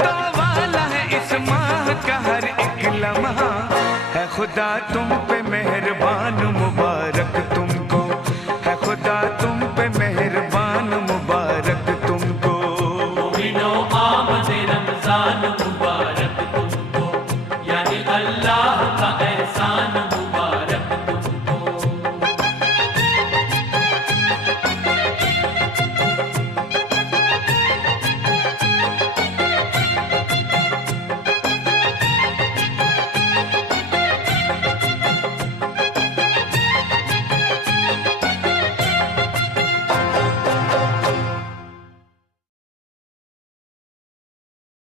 रातों वाला है इस माह का हर एक लम्हा, है खुदा तुम